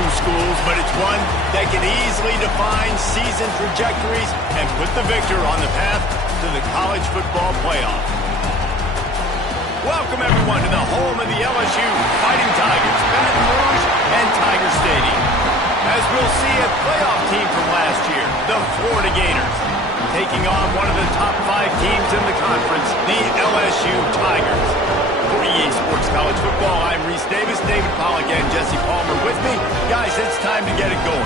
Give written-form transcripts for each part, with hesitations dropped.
two schools, but it's one that can easily define season trajectories and put the victor on the path to the college football playoff. Welcome, everyone, to the home of the LSU Fighting Tigers, Baton Rouge and Tiger Stadium. As we'll see, a playoff team from last year, the Florida Gators, taking on one of the top 5 teams in the conference, the LSU Tigers. For EA Sports College Football, I'm Reese Davis, David Pollack, and Jesse Palmer with me. Guys, it's time to get it going.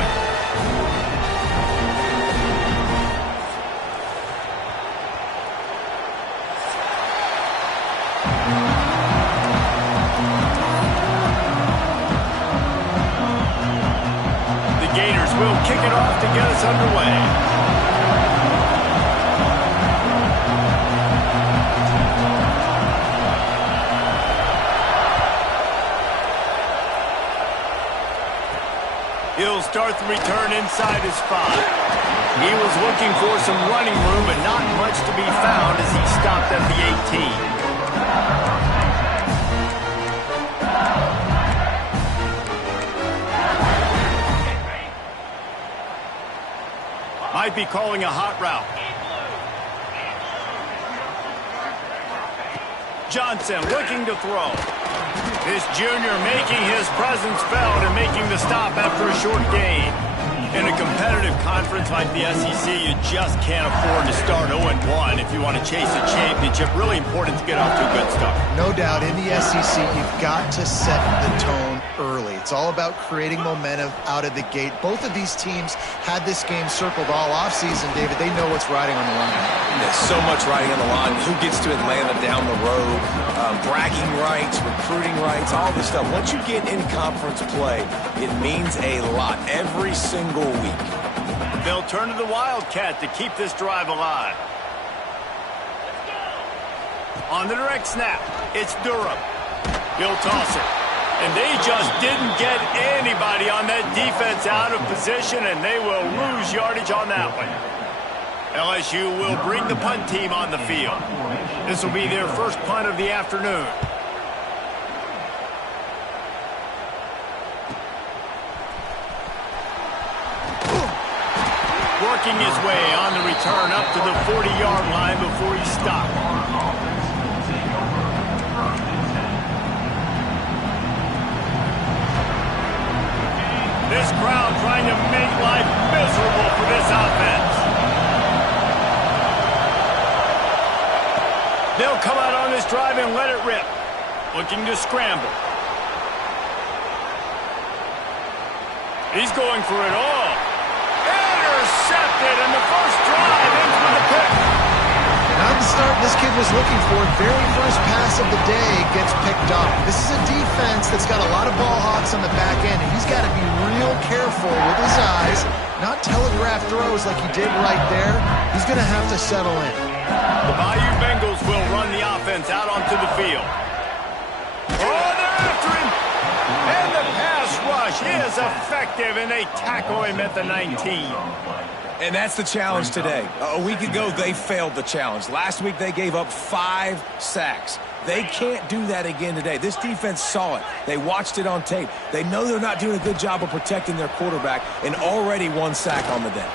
The Gators will kick it off to get us underway. He'll start the return inside his 5. He was looking for some running room, but not much to be found as he stopped at the 18. Might be calling a hot route. Johnson looking to throw. This junior making his presence felt and making the stop after a short gain. In a competitive conference like the SEC, you just can't afford to start 0-1 if you want to chase a championship. Really important to get off to a good start. No doubt, in the SEC, you've got to set the tone early. It's all about creating momentum out of the gate. Both of these teams had this game circled all offseason, David. They know what's riding on the line. There's so much riding on the line. Who gets to Atlanta down the road? Bragging rights, recruiting rights, all this stuff. Once you get in conference play, it means a lot every single week. They'll turn to the Wildcat to keep this drive alive. On the direct snap, it's Durham. He'll toss it. And they just didn't get anybody on that defense out of position, and they will lose yardage on that one. LSU will bring the punt team on the field. This will be their first punt of the afternoon. Working his way on the return up to the 40-yard line before he stopped. This crowd trying to make life miserable for this offense. They'll come out on this drive and let it rip. Looking to scramble. He's going for it all. Intercepted, and the first drive ends with a pick. Not the start this kid was looking for. Very first pass of the day gets picked off. This is a defense that's got a lot of ball hawks on the back end, and he's got to be real careful with his eyes, not telegraph throws like he did right there. He's going to have to settle in. The Bayou Bengals will run the offense out onto the field. Oh, they're after him. And the pass rush is effective, and they tackle him at the 19. And that's the challenge today. A week ago, they failed the challenge. Last week, they gave up 5 sacks. They can't do that again today. This defense saw it. They watched it on tape. They know they're not doing a good job of protecting their quarterback, and already 1 sack on the day.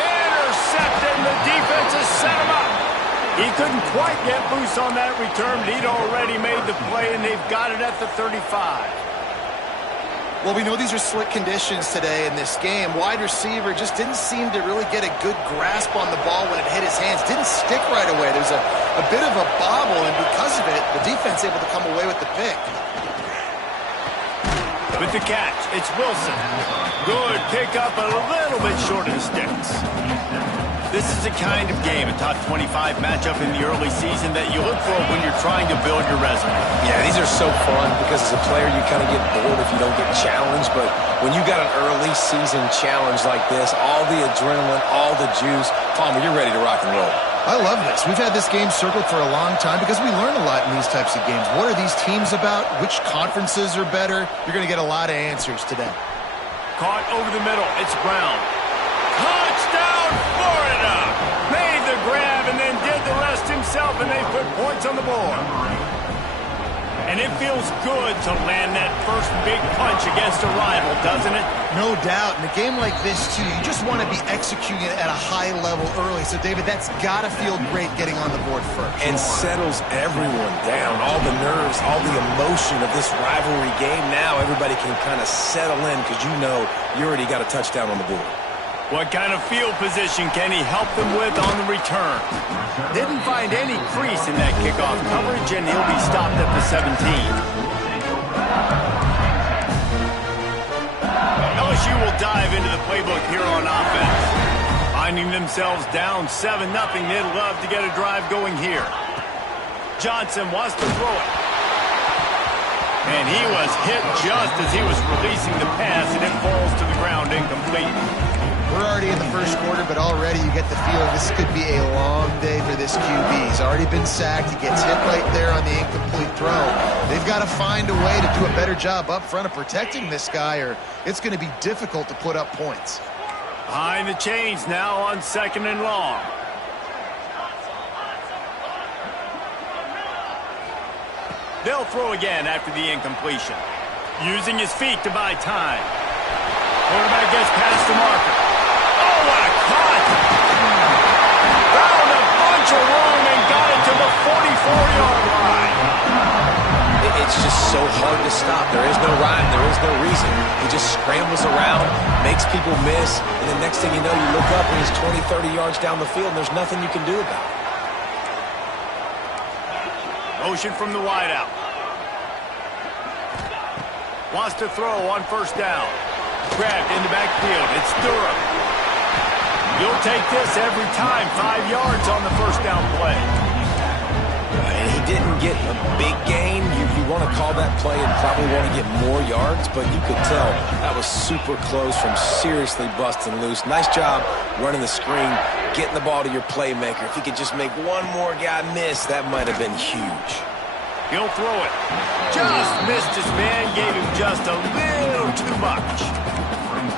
Intercepted, and the defense has set him up. He couldn't quite get loose on that return, but he'd already made the play, and they've got it at the 35. Well, we know these are slick conditions today in this game. Wide receiver just didn't seem to really get a good grasp on the ball when it hit his hands. Didn't stick right away. There's a bit of a bobble, and because of it, the defense able to come away with the pick. With the catch, it's Wilson. Good pick up, a little bit short of the sticks. This is the kind of game, a top 25 matchup in the early season that you look for when you're trying to build your resume. Yeah, these are so fun because as a player you kind of get bored if you don't get challenged, but when you got an early season challenge like this, all the adrenaline, all the juice, Palmer, you're ready to rock and roll. I love this. We've had this game circled for a long time because we learn a lot in these types of games. What are these teams about? Which conferences are better? You're going to get a lot of answers today. Caught over the middle. It's Brown. Touchdown, Florida! Made the grab and then did the rest himself, and they put points on the board. And it feels good to land that first big punch against a rival, doesn't it? No doubt. In a game like this, too, you just want to be executing it at a high level early. So, David, that's got to feel great getting on the board first. And settles everyone down. All the nerves, all the emotion of this rivalry game. Now everybody can kind of settle in because you know you already got a touchdown on the board. What kind of field position can he help them with on the return? Didn't find any crease in that kickoff coverage, and he'll be stopped at the 17. LSU will dive into the playbook here on offense. Finding themselves down 7-0, they'd love to get a drive going here. Johnson wants to throw it. And he was hit just as he was releasing the pass, and it falls to the ground incomplete. We're already in the first quarter, but already you get the feeling this could be a long day for this QB. He's already been sacked. He gets hit right there on the incomplete throw. They've got to find a way to do a better job up front of protecting this guy, or it's going to be difficult to put up points. Behind the chains now on 2nd and long. They'll throw again after the incompletion. Using his feet to buy time. Quarterback gets past the marker. Oh, what a cut! Found a bunch of room and got it to the 44-yard line. It's just so hard to stop. There is no rhyme. There is no reason. He just scrambles around, makes people miss, and the next thing you know, you look up and he's 20, 30 yards down the field, and there's nothing you can do about it. Motion from the wideout. Wants to throw on 1st down. Grabbed in the backfield. It's Durham. You'll take this every time. 5 yards on the 1st down play. And he didn't get a big gain. You want to call that play and probably want to get more yards, but you could tell that was super close from seriously busting loose. Nice job running the screen, getting the ball to your playmaker. If he could just make one more guy miss, that might have been huge. He'll throw it. Just missed his man, gave him just a little too much.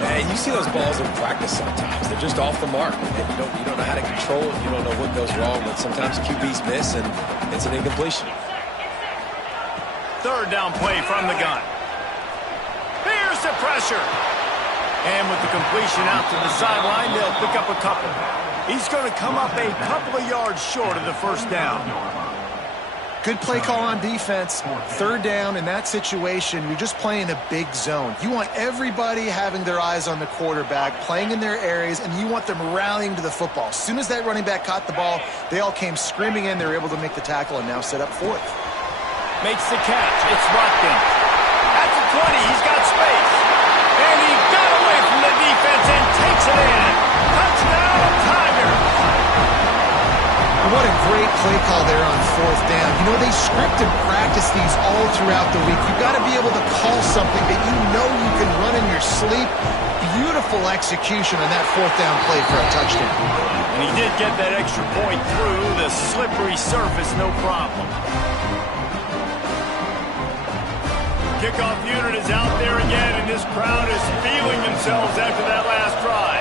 And you see those balls in practice sometimes. They're just off the mark. And you don't know how to control it. You don't know what goes wrong, but sometimes QBs miss, and it's an incompletion. 3rd down play from the gun. Here's the pressure. And with the completion out to the sideline, they'll pick up a couple. He's going to come up a couple of yards short of the 1st down. Good play call on defense. 3rd down in that situation, you're just playing a big zone. You want everybody having their eyes on the quarterback, playing in their areas, and you want them rallying to the football. As soon as that running back caught the ball, they all came screaming in. They were able to make the tackle and now set up 4th. Makes the catch. It's Rutkin. At the 20, he's got space. And he got away from the defense and takes it in. Touchdown, Tigers. What a great play call there on 4th down. You know, they script and practice these all throughout the week. You've got to be able to call something that you know you can run in your sleep. Beautiful execution on that 4th down play for a touchdown. And he did get that extra point through the slippery surface, no problem. Kickoff unit is out there again, and this crowd is feeling themselves after that last drive.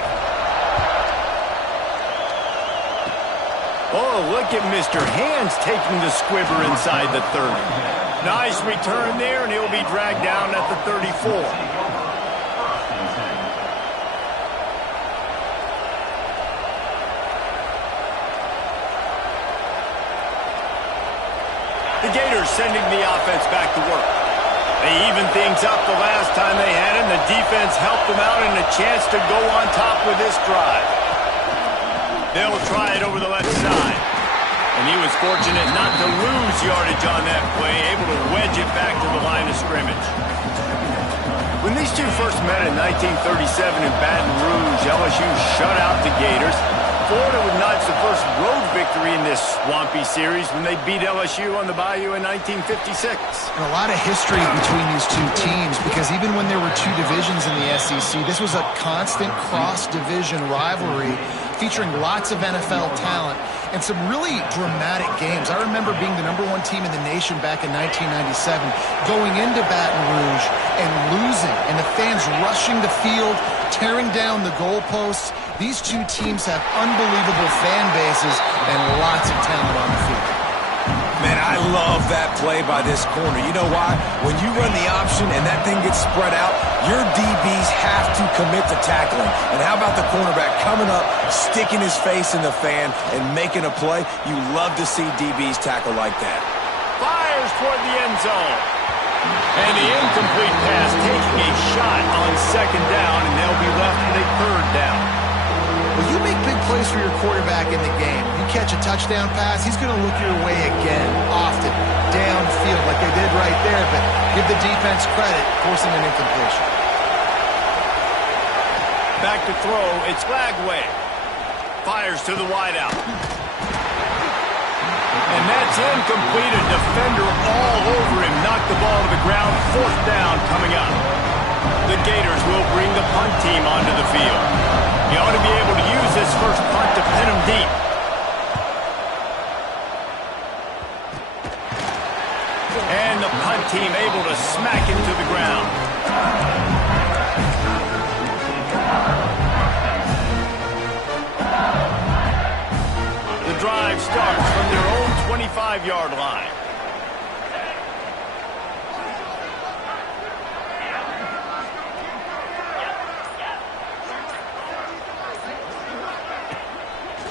Oh, look at Mr. Hands taking the squibber inside the 30. Nice return there, and he'll be dragged down at the 34. The Gators sending the offense back to work. They evened things up the last time they had him. The defense helped them out and a chance to go on top with this drive. They'll try it over the left side. And he was fortunate not to lose yardage on that play, able to wedge it back to the line of scrimmage. When these two first met in 1937 in Baton Rouge, LSU shut out the Gators. Florida would notch the first road victory in this swampy series when they beat LSU on the Bayou in 1956. And a lot of history between these two teams because even when there were two divisions in the SEC, this was a constant cross-division rivalry featuring lots of NFL talent and some really dramatic games. I remember being the #1 team in the nation back in 1997, going into Baton Rouge and losing, and the fans rushing the field, tearing down the goalposts. These two teams have unbelievable fan bases and lots of talent on the field. Man, I love that play by this corner. You know why? When you run the option and that thing gets spread out, your DBs have to commit to tackling. And how about the cornerback coming up, sticking his face in the fan, and making a play? You love to see DBs tackle like that. Fires toward the end zone. And the incomplete pass taking a shot on second down, and they'll be left with a third down. Well, you make big plays for your quarterback in the game. You catch a touchdown pass, he's going to look your way again, often, downfield like they did right there, but give the defense credit, forcing an incompletion. Back to throw, it's Lagway. Fires to the wideout. And that's incomplete. A defender all over him. Knocked the ball to the ground. Fourth down coming up. The Gators will bring the punt team onto the field. He ought to be able to use this first punt to pin him deep. And the punt team able to smack him to the ground. The drive starts from their own 25-yard line.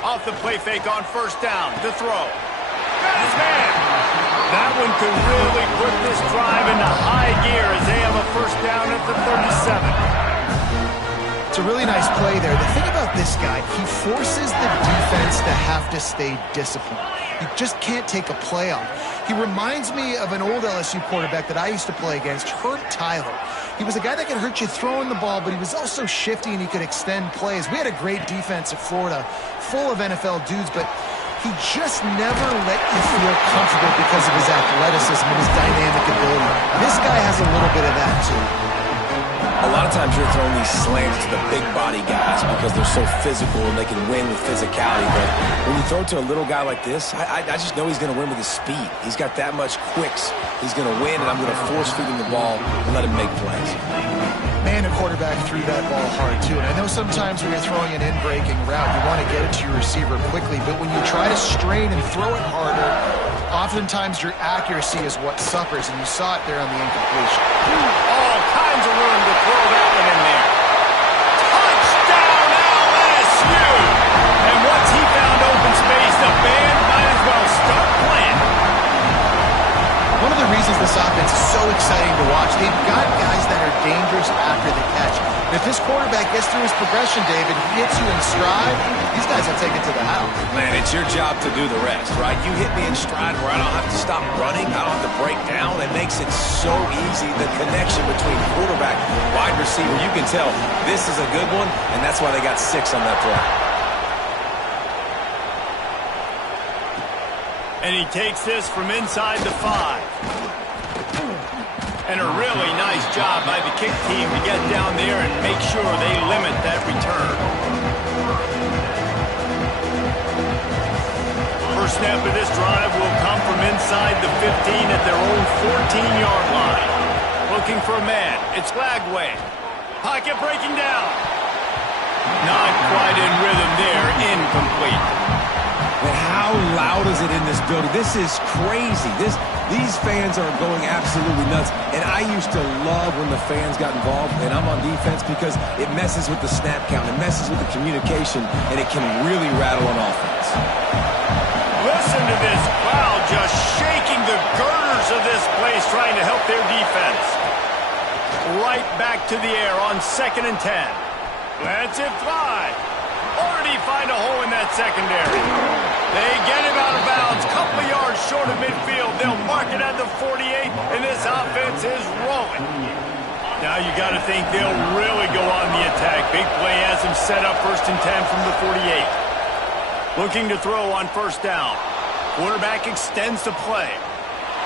Off the play fake on first down. The throw. Got his man. That one could really put this drive into high gear as they have a first down at the 37. It's a really nice play there. The thing about this guy, he forces the defense to have to stay disciplined. You just can't take a play off. He reminds me of an old LSU quarterback that I used to play against, Herb Tyler. He was a guy that could hurt you throwing the ball, but he was also shifty and he could extend plays. We had a great defense at Florida, full of NFL dudes, but he just never let you feel comfortable because of his athleticism and his dynamic ability. This guy has a little bit of that too. A lot of times you're throwing these slants to the big body guys because they're so physical and they can win with physicality. But when you throw it to a little guy like this, I just know he's going to win with his speed. He's got that much quicks. He's going to win, and I'm going to force feed him the ball and let him make plays. Man, the quarterback threw that ball hard, too. And I know sometimes when you're throwing an in-breaking route, you want to get it to your receiver quickly. But when you try to strain and throw it harder, oftentimes your accuracy is what suffers, and you saw it there on the incompletion. All kinds of room to throw that one in there. Touchdown LSU! And once he found open space, the band might as well start playing. One of the reasons this offense is so exciting to watch, they've got guys that are dangerous after the catch. And if this quarterback gets through his progression, David, he hits you in stride, these guys will take it to the house. Man, it's your job to do the rest, right? You hit me in stride where I don't have to stop running, I don't have to break down. It makes it so easy. The connection between quarterback, wide receiver, you can tell this is a good one, and that's why they got 6 on that play. And he takes this from inside the 5. And a really nice job by the kick team to get down there and make sure they limit that return. First snap of this drive will come from inside the 15 at their own 14-yard line. Looking for a man. It's Lagway. Pocket breaking down. Not quite in rhythm there. Incomplete. And how loud is it in this building? This is crazy. These fans are going absolutely nuts. And I used to love when the fans got involved, and I'm on defense because it messes with the snap count. It messes with the communication, and it can really rattle an offense. Listen to this crowd just shaking the girders of this place trying to help their defense. Right back to the air on 2nd and 10. Lets it fly. Already find a hole in that secondary. They get him out of bounds. Couple of yards short of midfield. They'll mark it at the 48, and this offense is rolling. Now you got to think they'll really go on the attack. Big play has them set up 1st and 10 from the 48. Looking to throw on first down. Quarterback extends the play.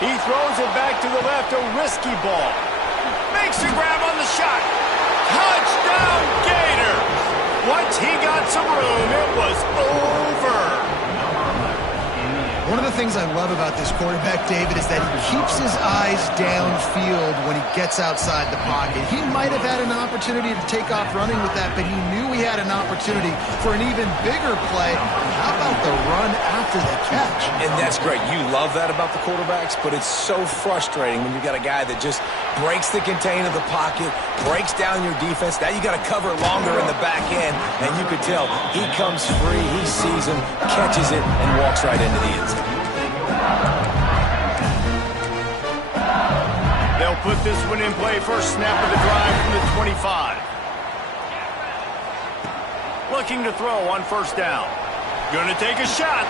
He throws it back to the left, a risky ball. Makes a grab on the shot. Touchdown Gators! Once he got some room, it was over. One of the things I love about this quarterback, David, is that he keeps his eyes guys downfield when he gets outside the pocket. He might have had an opportunity to take off running with that, but he knew he had an opportunity for an even bigger play. How about the run after the catch? And that's great. You love that about the quarterbacks, but it's so frustrating when you got a guy that just breaks the contain of the pocket, breaks down your defense. Now you got to cover longer in the back end, and you could tell he comes free, he sees him, catches it, and walks right into the end zone. They'll put this one in play. First snap of the drive from the 25. Looking to throw on first down. Going to take a shot.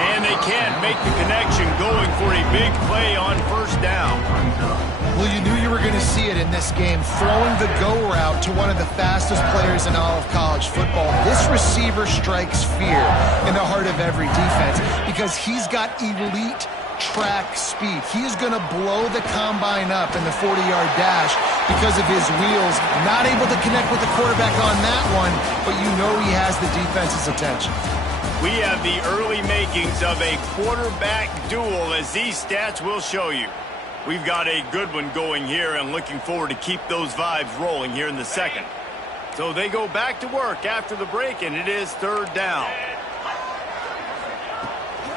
And they can't make the connection, going for a big play on first down. Well, you knew you were going to see it in this game, throwing the go route to one of the fastest players in all of college football. This receiver strikes fear in the heart of every defense because he's got elite track speed. He is going to blow the combine up in the 40-yard dash because of his wheels. Not able to connect with the quarterback on that one, but you know he has the defense's attention. We have the early makings of a quarterback duel, as these stats will show you. We've got a good one going here, and looking forward to keep those vibes rolling here in the second. So they go back to work after the break, and it is third down.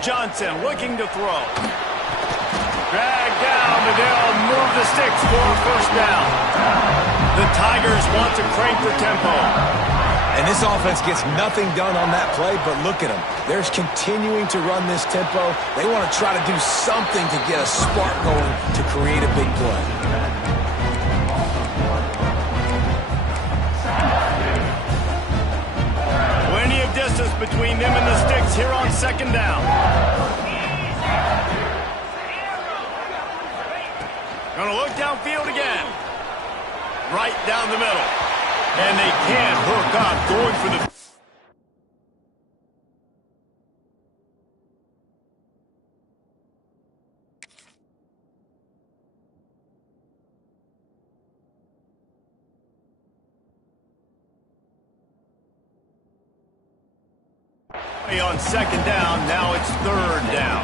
Johnson looking to throw. Drag down, but they'll move the sticks for first down. The Tigers want to crank the tempo. And this offense gets nothing done on that play, but look at them. They're continuing to run this tempo. They want to try to do something to get a spark going to create a big play. Plenty of distance between them and the sticks here on second down. Going to look downfield again. Right down the middle. And they can't hook up, going for the... On second down, now it's third down.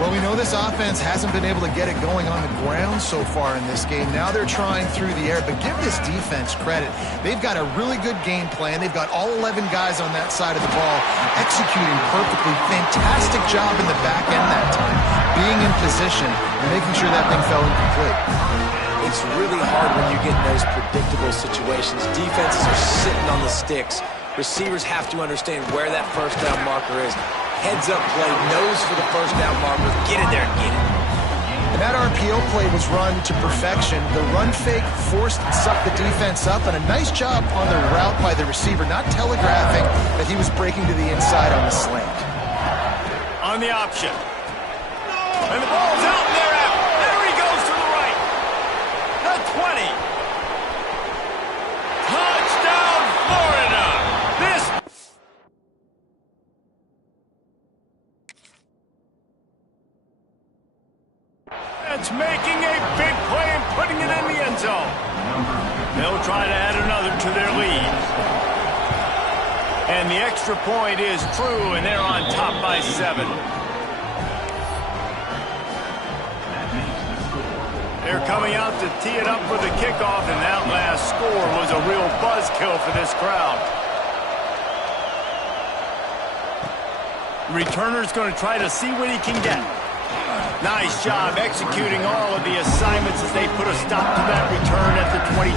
Well, we know this offense hasn't been able to get it going on the ground so far in this game. Now they're trying through the air, but give this defense credit. They've got a really good game plan. They've got all 11 guys on that side of the ball executing perfectly. Fantastic job in the back end that time, being in position and making sure that thing fell incomplete. It's really hard when you get in those predictable situations. Defenses are sitting on the sticks. Receivers have to understand where that first down marker is. Heads up play, nose for the first down marker. Get in there and get it. And that RPO play was run to perfection. The run fake forced and sucked the defense up, and a nice job on the route by the receiver, not telegraphing that he was breaking to the inside on the slant. On the option. And the ball's out, and they're out. There he goes to the right. The 20. Touchdown, Florida. This... It's making a big play and putting it in the end zone. They'll try to add another to their lead. And the extra point is true, and they're on top by 7. They're coming out to tee it up for the kickoff, and that last score was a real buzzkill for this crowd. Returner's going to try to see what he can get. Nice job executing all of the assignments as they put a stop to that return at the 22.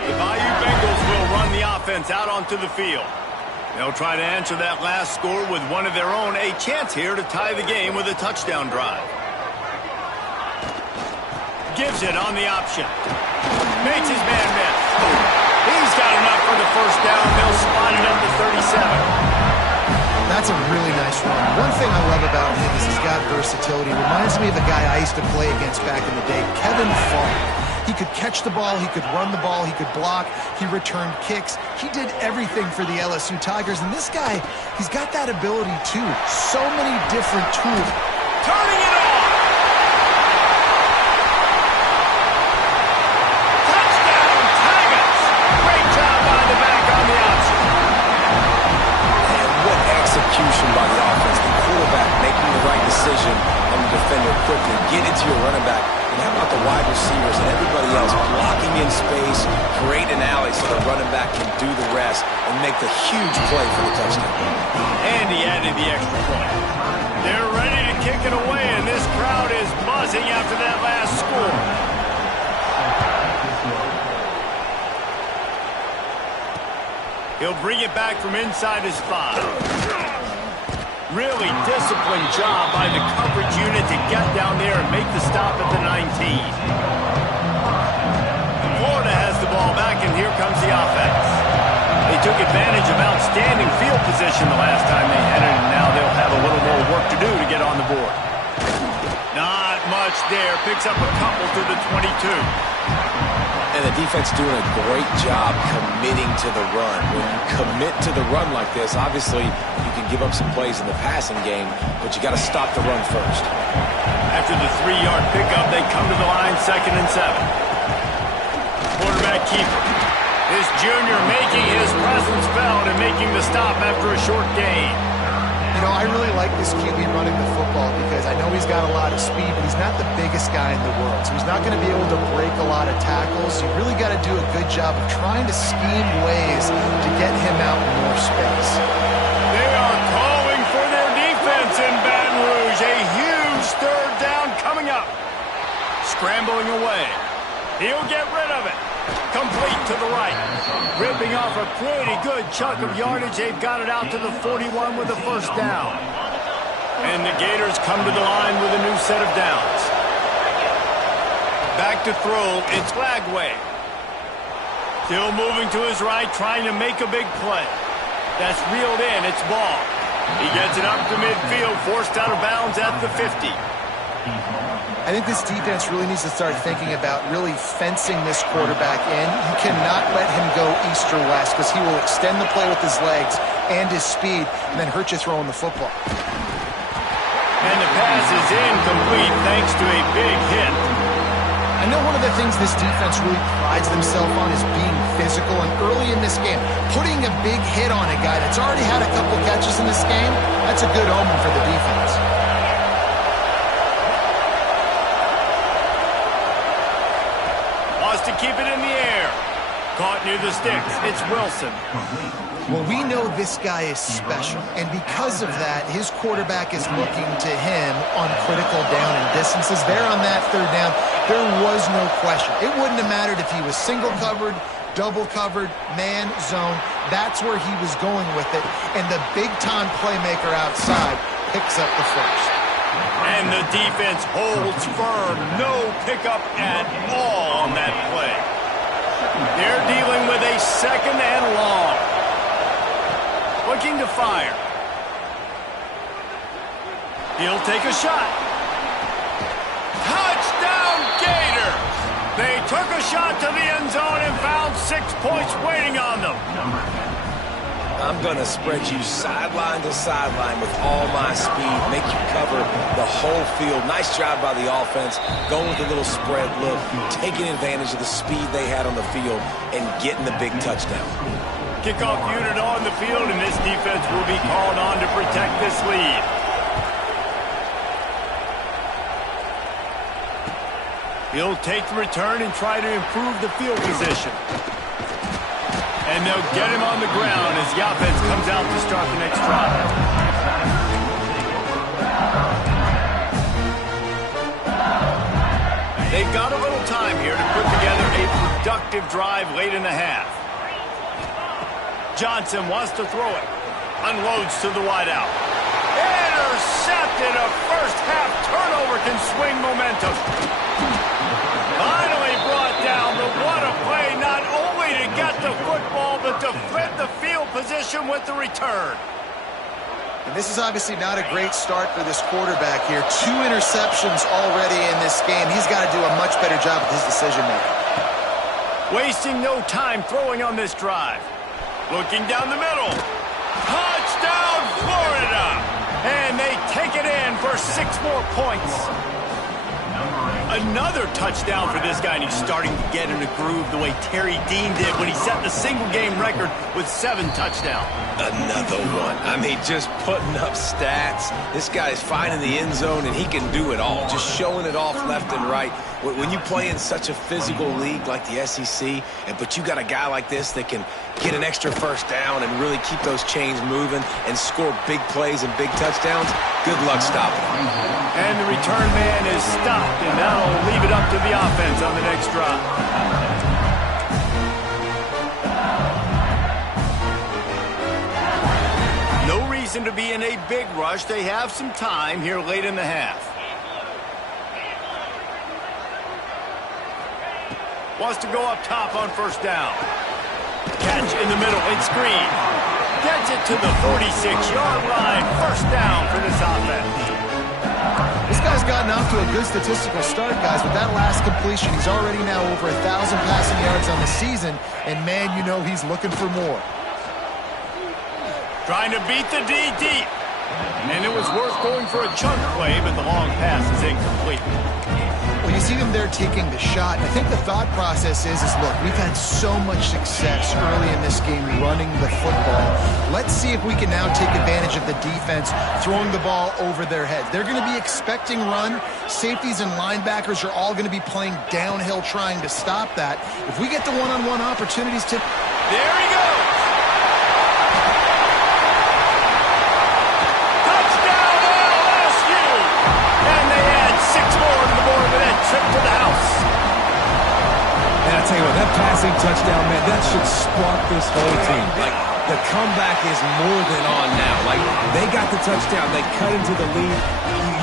The Bayou Bengals will run the offense out onto the field. They'll try to answer that last score with one of their own, a chance here to tie the game with a touchdown drive. Gives it on the option. Makes his man miss. He's got enough for the first down. They'll spot it at the 37. That's a really nice run. One thing I love about him is he's got versatility. Reminds me of a guy I used to play against back in the day, Kevin Falk. He could catch the ball, he could run the ball, he could block, he returned kicks. He did everything for the LSU Tigers, and this guy, he's got that ability too. So many different tools. Turning it on! Touchdown, Tigers! Great job by the back on the option. And what execution by the offense, the quarterback making the right decision on the defender quickly, get it to your running back, and how about the wide receivers and everybody else blocking in space, create an alley so the running back can do the rest and make the huge play for the touchdown. And he added the extra point. They're ready to kick it away, and this crowd is buzzing after that last score. He'll bring it back from inside his 5. Really disciplined job by the coverage unit to get down there and make the stop at the 19. Florida has the ball back, and here comes the offense. They took advantage of outstanding field position the last time they had it, and now they'll have a little more work to do to get on the board. Not much there. Picks up a couple to the 22. And the defense doing a great job committing to the run. When you commit to the run like this, obviously you can give up some plays in the passing game, but you got to stop the run first. After the 3-yard pickup, they come to the line, 2nd and 7. Quarterback keeper. This junior making his presence felt and making the stop after a short gain. You know, I really like this QB running the football because I know he's got a lot of speed, but he's not the biggest guy in the world. So he's not going to be able to break a lot of tackles. You really got to do a good job of trying to scheme ways to get him out in more space. They are calling for their defense in Baton Rouge. A huge 3rd down coming up. Scrambling away. He'll get rid of it. Complete to the right. Ripping off a pretty good chunk of yardage. They've got it out to the 41 with a 1st down. And the Gators come to the line with a new set of downs. Back to throw. It's Lagway. Still moving to his right, trying to make a big play. That's reeled in. It's ball. He gets it up to midfield, forced out of bounds at the 50. I think this defense really needs to start thinking about really fencing this quarterback in. You cannot let him go east or west because he will extend the play with his legs and his speed and then hurt you throwing the football. And the pass is incomplete thanks to a big hit. I know one of the things this defense really prides themselves on is being physical, and early in this game, putting a big hit on a guy that's already had a couple catches in this game, that's a good omen for the defense. To keep it in the air. Caught near the sticks. It's Wilson. Well, we know this guy is special, and because of that, his quarterback is looking to him on critical down and distances. There on that 3rd down, there was no question. It wouldn't have mattered if he was single covered, double covered, man, zone. That's where he was going with it, and the big-time playmaker outside picks up the 1st. And the defense holds firm. No pickup at all on that play. They're dealing with a 2nd and long. Looking to fire. He'll take a shot. Touchdown Gators! They took a shot to the end zone and found 6 points waiting on them. I'm going to spread you sideline to sideline with all my speed, make you cover the whole field. Nice job by the offense, going with a little spread look, taking advantage of the speed they had on the field, and getting the big touchdown. Kickoff unit on the field, and this defense will be called on to protect this lead. He'll take the return and try to improve the field position. And they'll get him on the ground as the offense comes out to start the next drive. They've got a little time here to put together a productive drive late in the half. Johnson wants to throw it. Unloads to the wideout. Intercepted. A first-half turnover can swing momentum. Finally brought down, but what a play, not only to get the football, but to flip the field position with the return. And this is obviously not a great start for this quarterback here. 2 interceptions already in this game. He's got to do a much better job with his decision-making. Wasting no time throwing on this drive. Looking down the middle. Touchdown, Florida! And they take it in for 6 more points. Another touchdown for this guy, and he's starting to get in a groove the way Terry Dean did when he set the single-game record with 7 touchdowns. Another one. I mean, just putting up stats. This guy's finding the end zone, and he can do it all, just showing it off left and right. When you play in such a physical league like the SEC, but you got a guy like this that can get an extra first down and really keep those chains moving and score big plays and big touchdowns, good luck stopping him. And the return man is stopped, and that'll leave it up to the offense on the next drive. No reason to be in a big rush. They have some time here late in the half. Wants to go up top on first down. Catch in the middle and screen. Gets it to the 46-yard line. First down for this offense. This guy's gotten off to a good statistical start, guys. With that last completion, he's already now over 1,000 passing yards on the season. And, man, you know he's looking for more. Trying to beat the D deep. And it was worth going for a chunk play, but the long pass is incomplete. Well, you see them there taking the shot. I think the thought process is look, we've had so much success early in this game running the football. Let's see if we can now take advantage of the defense throwing the ball over their heads. They're going to be expecting run. Safeties and linebackers are all going to be playing downhill trying to stop that. If we get the one-on-one opportunities to... There he goes! Touchdown LSU! And they add 6 more to the board with that trip to the house. And I tell you what, that passing touchdown, man, that should spark this whole team. Like, the comeback is more than on now. Like, they got the touchdown. They cut into the lead.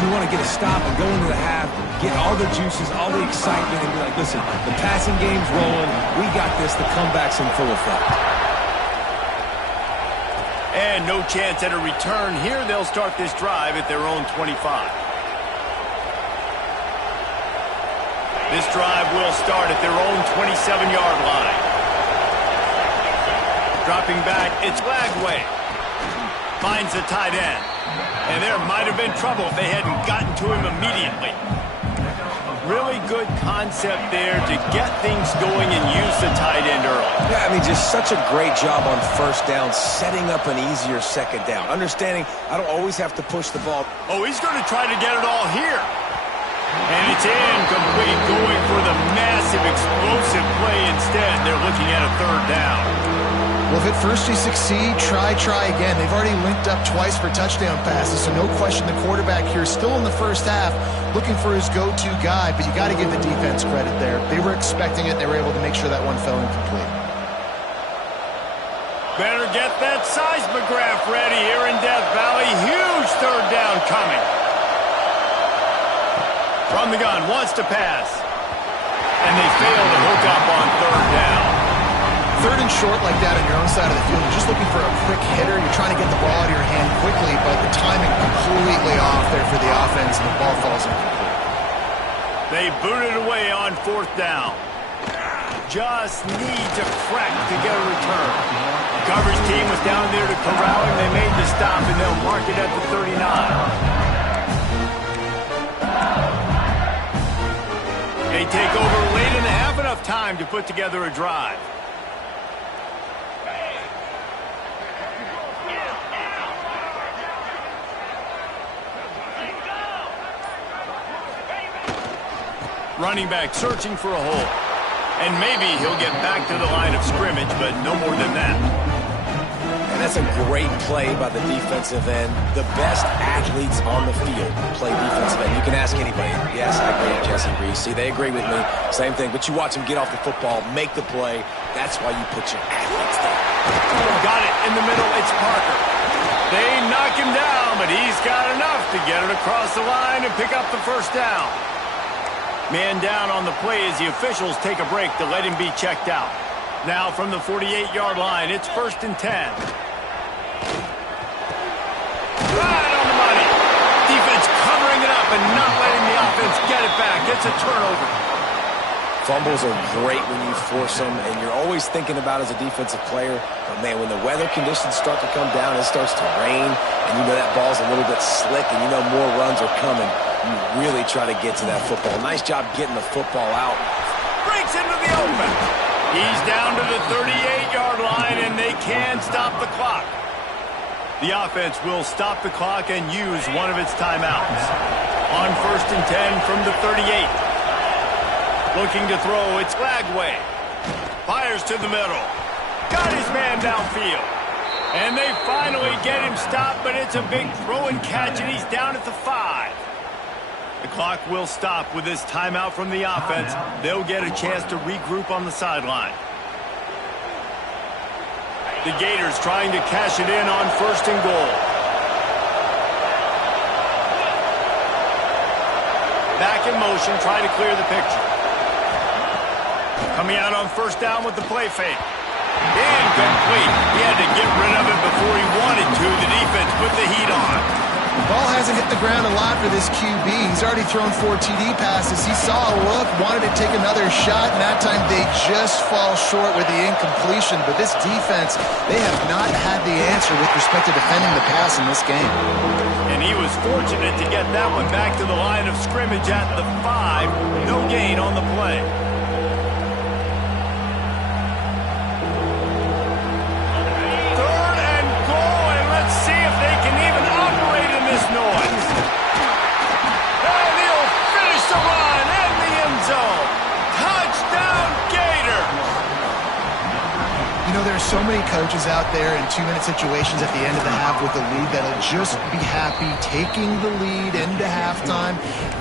You want to get a stop and go into the half, get all the juices, all the excitement, and be like, listen, the passing game's rolling. We got this. The comeback's in full effect. And no chance at a return here. They'll start this drive at their own 25. This drive will start at their own 27-yard line. Dropping back, it's Lagway. Finds the tight end. And there might have been trouble if they hadn't gotten to him immediately. Really good concept there to get things going and use the tight end early. Yeah, I mean, just such a great job on first down, setting up an easier second down. Understanding I don't always have to push the ball. Oh, he's going to try to get it all here. And it's incomplete, going for the massive, explosive play instead. They're looking at a third down. Well, if at first you succeed, try again. They've already linked up twice for touchdown passes, so no question the quarterback here still in the first half looking for his go-to guy, but you got to give the defense credit there. They were expecting it. They were able to make sure that one fell incomplete. Better get that seismograph ready here in Death Valley. Huge third down coming. From the gun, wants to pass. And they fail to hook up on third down. Third and short like that on your own side of the field, you're just looking for a quick hitter. You're trying to get the ball out of your hand quickly, but the timing completely off there for the offense, and the ball falls incomplete. They boot it away on fourth down. Just need to crack to get a return. Coverage team was down there to corral him. They made the stop, and they'll mark it at the 39. They take over late in the half, enough time to put together a drive. Running back searching for a hole. And maybe he'll get back to the line of scrimmage, but no more than that. And that's a great play by the defensive end. The best athletes on the field play defensive end. You can ask anybody. Yes, I agree with Jesse Reese. See, they agree with me. Same thing. But you watch them get off the football, make the play. That's why you put your athletes there. Got it in the middle. It's Parker. They knock him down, but he's got enough to get it across the line and pick up the first down. Man down on the play as the officials take a break to let him be checked out. Now from the 48-yard line, it's 1st and 10. Right on the money. Defense covering it up and not letting the offense get it back. It's a turnover. Fumbles are great when you force them, and you're always thinking about as a defensive player, but man, when the weather conditions start to come down, it starts to rain, and you know that ball's a little bit slick, and you know more runs are coming, you really try to get to that football. Nice job getting the football out. Breaks into the open. He's down to the 38-yard line, and they can stop the clock. The offense will stop the clock and use one of its timeouts. On 1st and 10 from the 38. Looking to throw, it's Lagway. Fires to the middle. Got his man downfield. And they finally get him stopped, but it's a big throw and catch, and he's down at the 5. The clock will stop with this timeout from the offense. They'll get a chance to regroup on the sideline. The Gators trying to cash it in on 1st and goal. Back in motion, trying to clear the picture. Coming out on 1st down with the play fake. Incomplete. He had to get rid of it before he wanted to. The defense put the heat on. The ball hasn't hit the ground a lot for this QB. He's already thrown 4 TD passes. He saw a look, wanted to take another shot, and that time they just fall short with the incompletion. But this defense, they have not had the answer with respect to defending the pass in this game. And he was fortunate to get that one back to the line of scrimmage at the 5. No gain on the play. Noise. And he'll finish the run in the end zone. Touchdown, Gator. You know, there are so many coaches out there in 2-minute situations at the end of the half with the lead that'll just be happy taking the lead into halftime.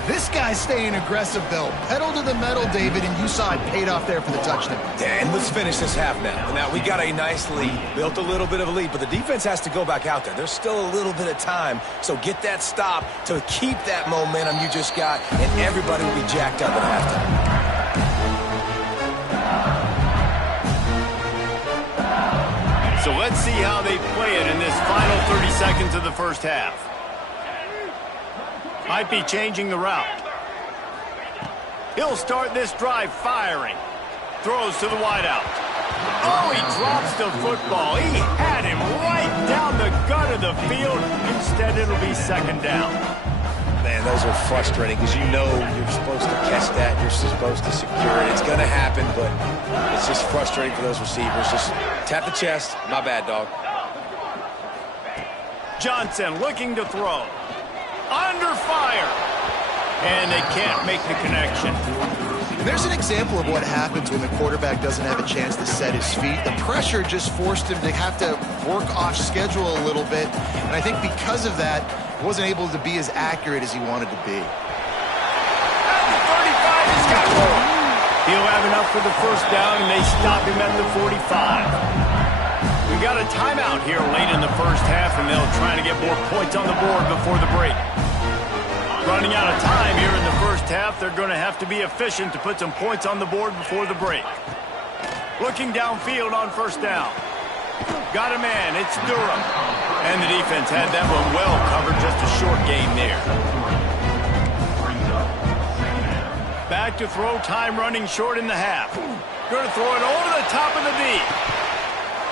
This guy's staying aggressive, though. Pedal to the metal, David, and you saw it paid off there for the touchdown. And let's finish this half now. Now, we got a nice lead, built a little bit of a lead, but the defense has to go back out there. There's still a little bit of time, so get that stop to keep that momentum you just got, and everybody will be jacked up at halftime. So let's see how they play it in this final 30 seconds of the first half. Might be changing the route. He'll start this drive firing. Throws to the wideout. Oh, he drops the football. He had him right down the gut of the field. Instead, it'll be 2nd down. Man, those are frustrating because you know you're supposed to catch that. You're supposed to secure it. It's going to happen, but it's just frustrating for those receivers. Just tap the chest. My bad, dog. Johnson looking to throw. Under fire. And they can't make the connection. And there's an example of what happens when the quarterback doesn't have a chance to set his feet. The pressure just forced him to have to work off schedule a little bit. And I think because of that, he wasn't able to be as accurate as he wanted to be. At the 35, he's got more. He'll have enough for the 1st down, and they stop him at the 45. We got a timeout here late in the first half, and they'll try to get more points on the board before the break. Running out of time here in the first half. They're going to have to be efficient to put some points on the board before the break. Looking downfield on 1st down. Got a man. It's Durham. And the defense had that one well covered. Just a short gain there. Back to throw, time running short in the half. Going to throw it over the top of the D.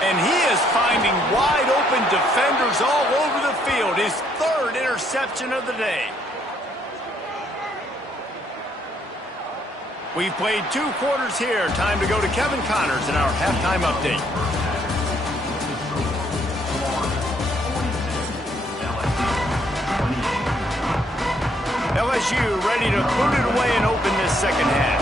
And he is finding wide open defenders all over the field. His 3rd interception of the day. We've played 2 quarters here. Time to go to Kevin Connors in our halftime update. LSU ready to put it away and open this second half.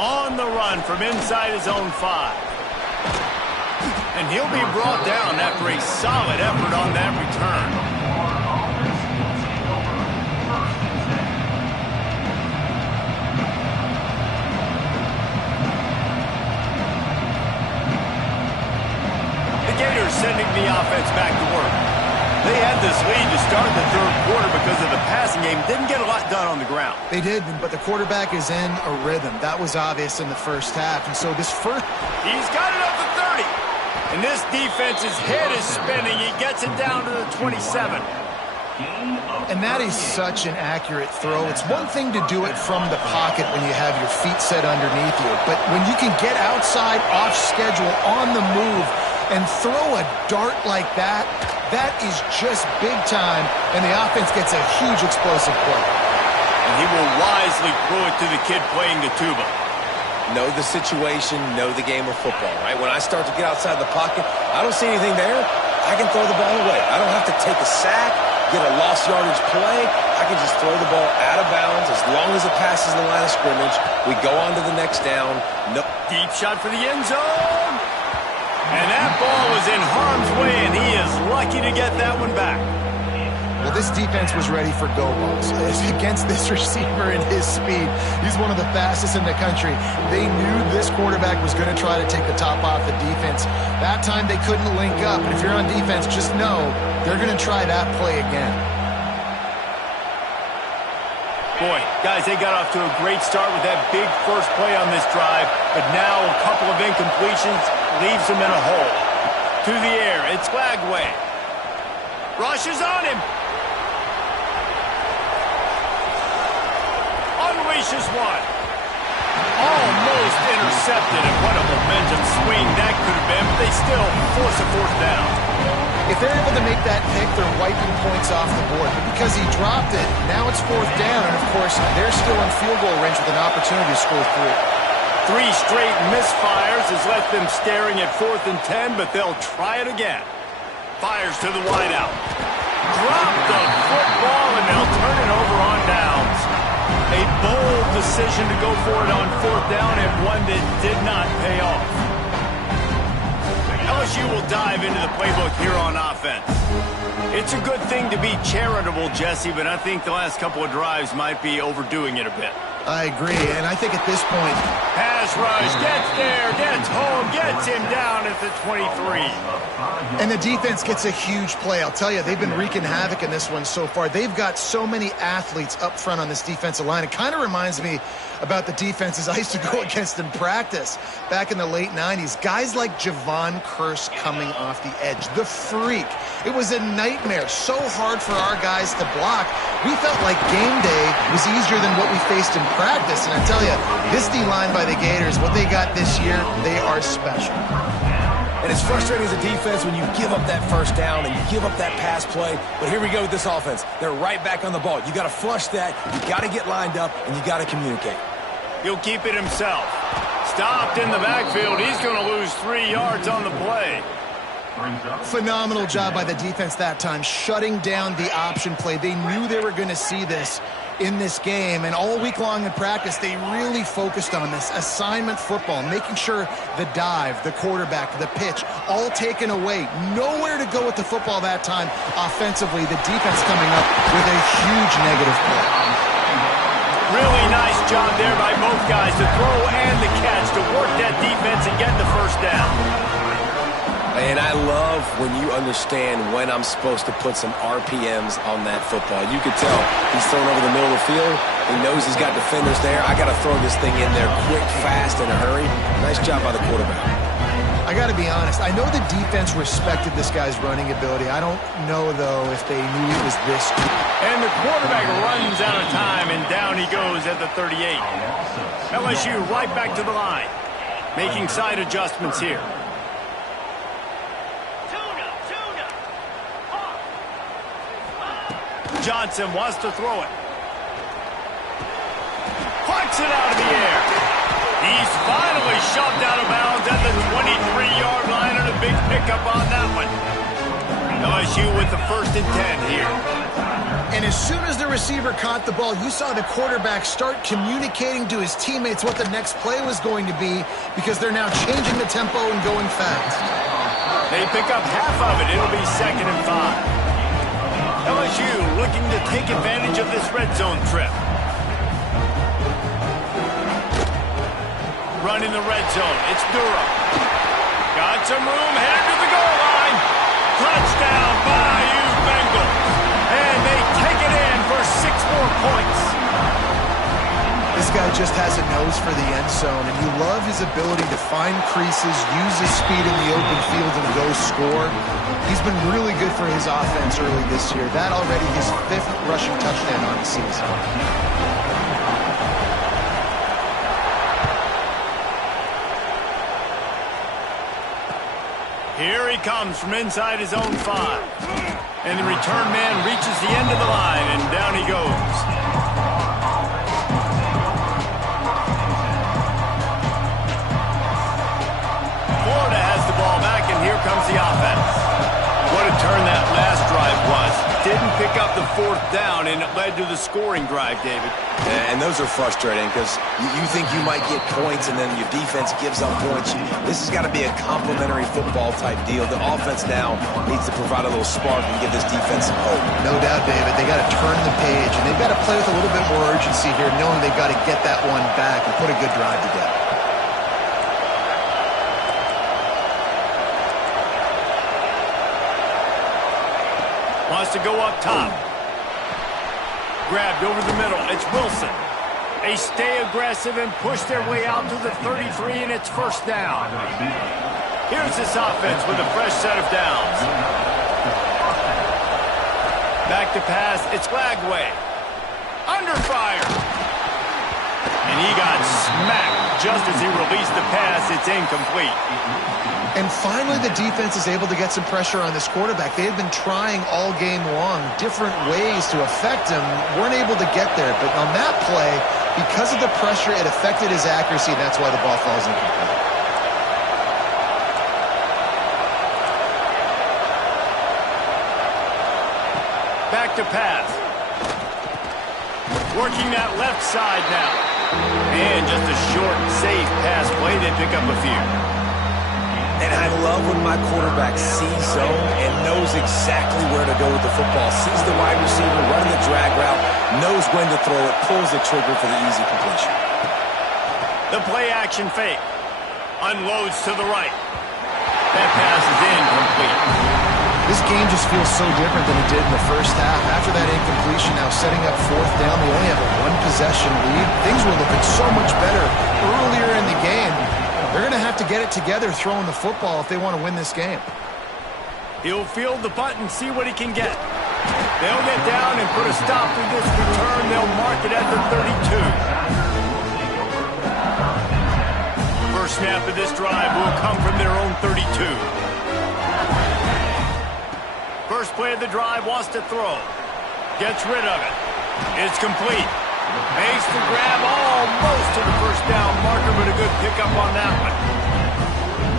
On the run from inside his own 5. And he'll be brought down after a solid effort on that return. The Gators sending the offense back to work. They had this lead to start the 3rd quarter because of the passing game. Didn't get a lot done on the ground. They did, but the quarterback is in a rhythm. That was obvious in the first half. And so this first... He's got it up to 30. And this defense's head is spinning. He gets it down to the 27. And that is such an accurate throw. It's one thing to do it from the pocket when you have your feet set underneath you, but when you can get outside, off schedule, on the move, and throw a dart like that, that is just big time, and the offense gets a huge explosive play. And he will wisely throw it to the kid playing the tuba. Know the situation, know the game of football, right? When I start to get outside the pocket, I don't see anything there, I can throw the ball away. I don't have to take a sack, get a lost yardage play. I can just throw the ball out of bounds as long as it passes the line of scrimmage. We go on to the next down. No. Deep shot for the end zone. And that ball was in harm's way, and he is lucky to get that one back. Well, this defense was ready for go balls. Against this receiver and his speed, he's one of the fastest in the country. They knew this quarterback was going to try to take the top off the defense. That time they couldn't link up. And if you're on defense, just know they're going to try that play again. Boy, guys, they got off to a great start with that big first play on this drive, but now a couple of incompletions leaves them in a hole. To the air, it's Lagway. Rushes on him. Unleashes one. Almost intercepted, and what a momentum swing that could have been, but they still force a fourth down. If they're able to make that pick, they're wiping points off the board. But because he dropped it, now it's fourth down, and of course, they're still in field goal range with an opportunity to score 3. 3 straight misfires has left them staring at 4th and 10, but they'll try it again. Fires to the wideout. Drop the football, and they'll turn it over on downs. A bold decision to go for it on 4th down, and one that did not pay off. LSU will dive into the playbook here on offense. It's a good thing to be charitable, Jesse, but I think the last couple of drives might be overdoing it a bit. I agree, and I think at this point... Pass rush, gets there, gets home, gets him down at the 23. And the defense gets a huge play. I'll tell you, they've been wreaking havoc in this one so far. They've got so many athletes up front on this defensive line. It kind of reminds me about the defenses I used to go against in practice back in the late 90s. Guys like Javon Curse coming off the edge. The freak. It was a nightmare. So hard for our guys to block. We felt like game day was easier than what we faced in practice. And I tell you, this D-line by the Gators, what they got this year, they are special. And it's frustrating as a defense when you give up that first down and you give up that pass play. But here we go with this offense. They're right back on the ball. You got to flush that. You got to get lined up, and you got to communicate. He'll keep it himself. Stopped in the backfield. He's going to lose 3 yards on the play. Phenomenal job by the defense that time, shutting down the option play. They knew they were going to see this in this game, and all week long in practice, they really focused on this assignment football, making sure the dive, the quarterback, the pitch, all taken away. Nowhere to go with the football that time offensively. The defense coming up with a huge negative play. Really nice job there by both guys to throw and the catch to work that defense and get the first down. And I love when you understand when I'm supposed to put some RPMs on that football. You could tell he's thrown over the middle of the field. He knows he's got defenders there. I got to throw this thing in there quick, fast, in a hurry. Nice job by the quarterback. I got to be honest. I know the defense respected this guy's running ability. I don't know, though, if they knew it was this good. And the quarterback runs out of time, and down he goes at the 38. LSU right back to the line, making side adjustments here. Johnson wants to throw it. Plucks it out of the air. He's finally shoved out of bounds at the 23-yard line, and a big pickup on that one. LSU with the 1st and 10 here. And as soon as the receiver caught the ball, you saw the quarterback start communicating to his teammates what the next play was going to be, because they're now changing the tempo and going fast. They pick up half of it. It'll be 2nd and 5. LSU looking to take advantage of this red zone trip. Running the red zone. It's Durham. Got some room, headed to the goal line. Touchdown, Bayou Bengals. And they take it in for 6 more points. This guy just has a nose for the end zone, and you love his ability to find creases, use his speed in the open field, and go score. He's been really good for his offense early this year. That already his 5th rushing touchdown on the season. Here he comes from inside his own 5. And the return man reaches the end of the line, and down he goes. Florida has the ball back, and here comes the offense. What a turn that last drive was. Didn't pick up the 4th down, and it led to the scoring drive, David. And those are frustrating because you think you might get points and then your defense gives up points. This has got to be a complementary football type deal. The offense now needs to provide a little spark and give this defense some hope. No doubt, David. They got to turn the page, and they've got to play with a little bit more urgency here, knowing they've got to get that one back and put a good drive together. Wants to go up top. Grabbed over the middle. It's Wilson. They stay aggressive and push their way out to the 33, and it's 1st down. Here's this offense with a fresh set of downs. Back to pass. It's Lagway. Under fire. And he got smacked just as he released the pass. It's incomplete. And finally, the defense is able to get some pressure on this quarterback. They had been trying all game long different ways to affect him. Weren't able to get there. But on that play, because of the pressure, it affected his accuracy, and that's why the ball falls incomplete. Back to pass. Working that left side now. And just a short, safe pass play. They pick up a few. And I love when my quarterback sees zone and knows exactly where to go with the football. Sees the wide receiver running the drag route, knows when to throw it, pulls the trigger for the easy completion. The play action fake. Unloads to the right. That pass is incomplete. This game just feels so different than it did in the first half. After that incompletion, now setting up 4th down, they only have a 1-possession lead. Things were looking so much better earlier in the game. They're going to have to get it together throwing the football if they want to win this game. He'll field the punt and see what he can get. They'll get down and put a stop to this return. They'll mark it at the 32. First snap of this drive will come from their own 32. First play of the drive, wants to throw. Gets rid of it. It's complete. Makes the grab almost to the 1st down marker, but a good pickup on that one.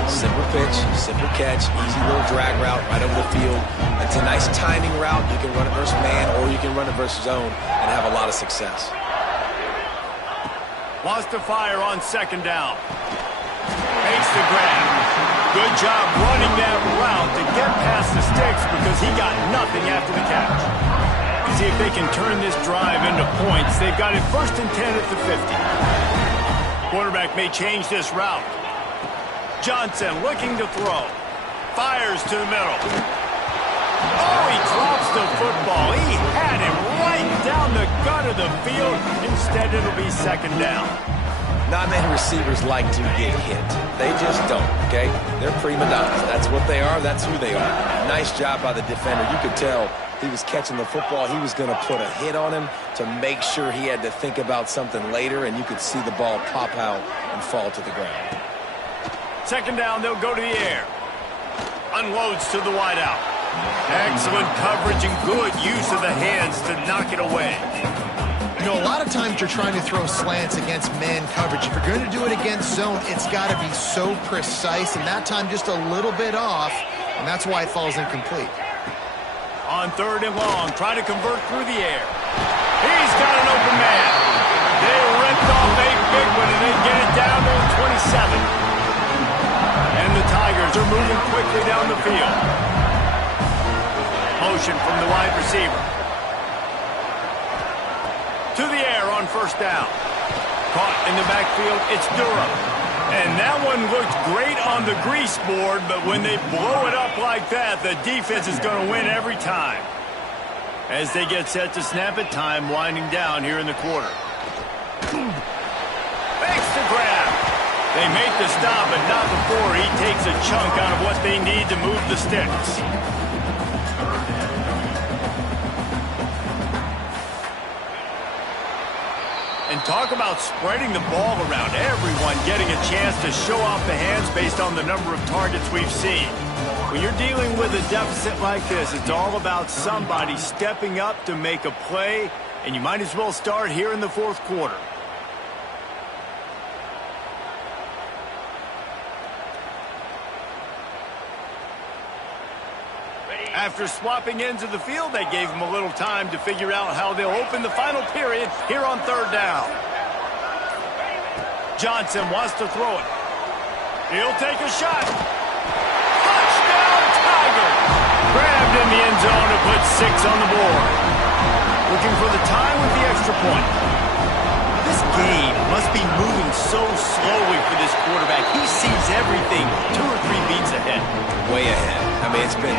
Simple pitch, simple catch, easy little drag route right over the field. It's a nice timing route. You can run it versus man or you can run it versus zone and have a lot of success. Wants to fire on 2nd down. Makes the grab. Good job running that route to get past the sticks because he got nothing after the catch. See if they can turn this drive into points. They've got it 1st and 10 at the 50. Quarterback may change this route. Johnson looking to throw. Fires to the middle. Oh, he drops the football. He had him right down the gut of the field. Instead, it'll be 2nd down. Not many receivers like to get hit. They just don't, okay? They're prima donnas. That's what they are. That's who they are. Nice job by the defender. You could tell he was catching the football. He was going to put a hit on him to make sure he had to think about something later, and you could see the ball pop out and fall to the ground. 2nd down, they'll go to the air. Unloads to the wideout. Excellent coverage and good use of the hands to knock it away. You know, a lot of times you're trying to throw slants against man coverage. If you're going to do it against zone, it's got to be so precise, and that time just a little bit off, and that's why it falls incomplete. On 3rd and long, try to convert through the air. He's got an open man. They ripped off a big one, and they get it down to the 27. And the Tigers are moving quickly down the field. Motion from the wide receiver. To the air on 1st down. Caught in the backfield, it's Durham. And that one looked great on the grease board, but when they blow it up like that, the defense is going to win every time. As they get set to snap it, time winding down here in the quarter. They make the stop, but not before he takes a chunk out of what they need to move the sticks. And talk about spreading the ball around. Everyone getting a chance to show off the hands based on the number of targets we've seen. When you're dealing with a deficit like this, it's all about somebody stepping up to make a play, and you might as well start here in the fourth quarter. After swapping ends of the field, they gave him a little time to figure out how they'll open the final period here on third down. Johnson wants to throw it. He'll take a shot. Touchdown, Tigers! Grabbed in the end zone to put 6 on the board. Looking for the tie with the extra point. This game must be moving so slowly for this quarterback. He sees everything 2 or 3 beats ahead. Way ahead. I mean, it's been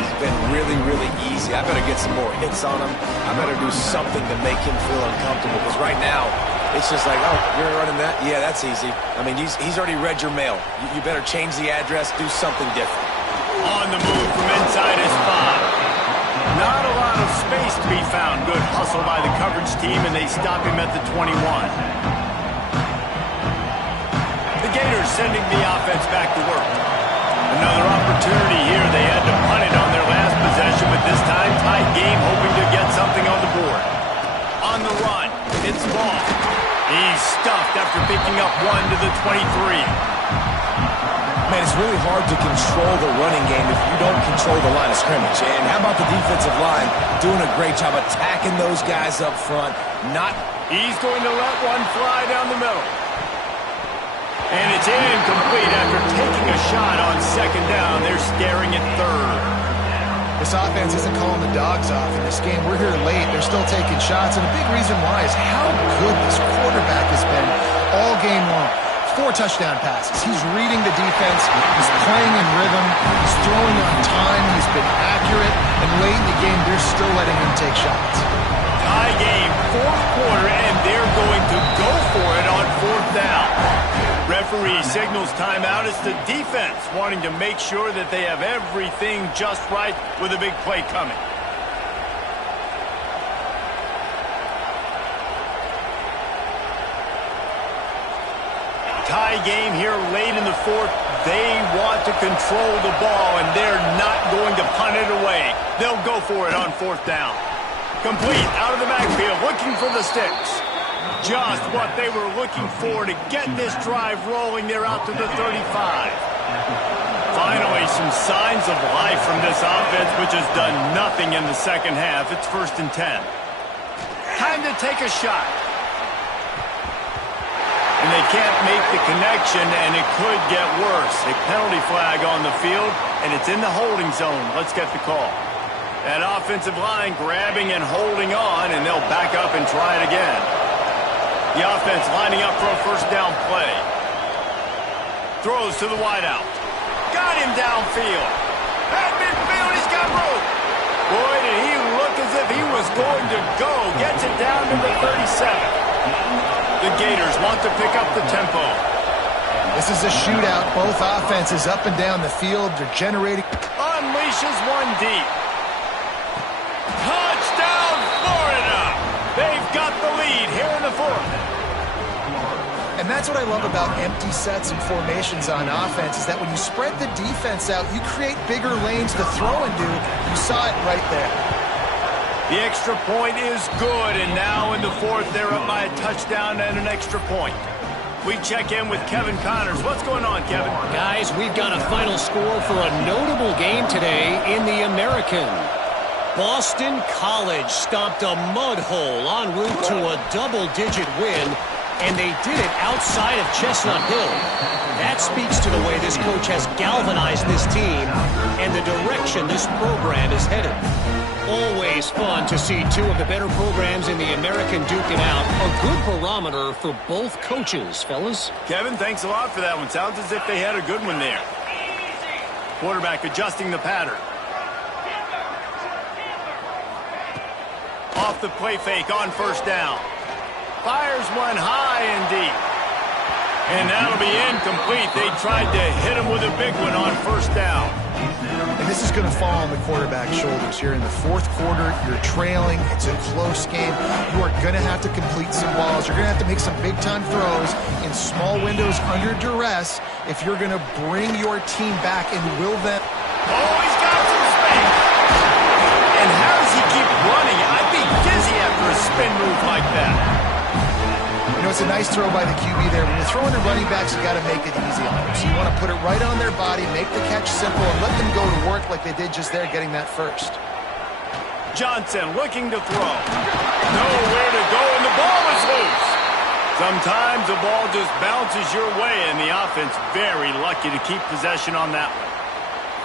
really, really easy. I better get some more hits on him. I better do something to make him feel uncomfortable, because right now, it's just like, oh, you're running that? Yeah, that's easy. I mean, he's already read your mail. You better change the address, do something different. On the move from inside his 5. Not a lot of space to be found. Good hustle by the coverage team, and they stop him at the 21. The Gators sending the offense back to work. Another opportunity here. They had to punt it on their last possession, but this time tied game, hoping to get something on the board. On the run, it's Ball. He's stuffed after picking up 1 to the 23. Man, it's really hard to control the running game if you don't control the line of scrimmage. And how about the defensive line doing a great job attacking those guys up front? He's going to let one fly down the middle. And it's incomplete after taking a shot on second down. They're staring at third. This offense isn't calling the dogs off in this game. We're here late. They're still taking shots. And a big reason why is how good this quarterback has been all game long. 4 touchdown passes. He's reading the defense. He's playing in rhythm. He's throwing on time. He's been accurate. And late in the game, they're still letting him take shots. Tie game, fourth quarter, and they're going to go for it on fourth down. Referee signals timeout. It's the defense wanting to make sure that they have everything just right with a big play coming. Tie game here late in the fourth. They want to control the ball, and they're not going to punt it away. They'll go for it on fourth down. Complete out of the backfield, looking for the sticks. Just what they were looking for to get this drive rolling. They're out to the 35. Finally, some signs of life from this offense, which has done nothing in the second half. It's 1st and 10. Time to take a shot. And they can't make the connection, and it could get worse. A penalty flag on the field, and it's in the holding zone. Let's get the call. That offensive line grabbing and holding on, and they'll back up and try it again. The offense lining up for a first down play. Throws to the wideout. Got him downfield. At midfield, he's got room. Boy, did he look as if he was going to go. Gets it down to the 37. The Gators want to pick up the tempo. This is a shootout. Both offenses up and down the field. They're generating. Unleashes one deep. Touchdown, Florida! They've got the lead here in the fourth. And that's what I love about empty sets and formations on offense, is that when you spread the defense out, you create bigger lanes to throw into. You saw it right there. The extra point is good, and now in the fourth, they're up by a touchdown and an extra point. We check in with Kevin Connors. What's going on, Kevin? Guys, we've got a final score for a notable game today in the American. Boston College stopped a mud hole en route to a double-digit win, and they did it outside of Chestnut Hill. That speaks to the way this coach has galvanized this team and the direction this program is headed. Always fun to see two of the better programs in the American duke it out. A good barometer for both coaches, fellas. Kevin, thanks a lot for that one. Sounds as if they had a good one there. Quarterback adjusting the pattern. Off the play fake on first down. Fires one high and deep. And that'll be incomplete. They tried to hit him with a big one on first down. And this is going to fall on the quarterback's shoulders here in the fourth quarter. You're trailing. It's a close game. You are going to have to complete some balls. You're going to have to make some big-time throws in small windows under duress if you're going to bring your team back and will them. Oh, he's got some space. And how does he keep running? I'd be dizzy after a spin move like that. You know, it's a nice throw by the QB there. When you're throwing to running backs, you got to make it easy on them. So you want to put it right on their body, make the catch simple, and let them go to work like they did just there, getting that first. Johnson looking to throw. Nowhere to go, and the ball is loose. Sometimes the ball just bounces your way, and the offense very lucky to keep possession on that one.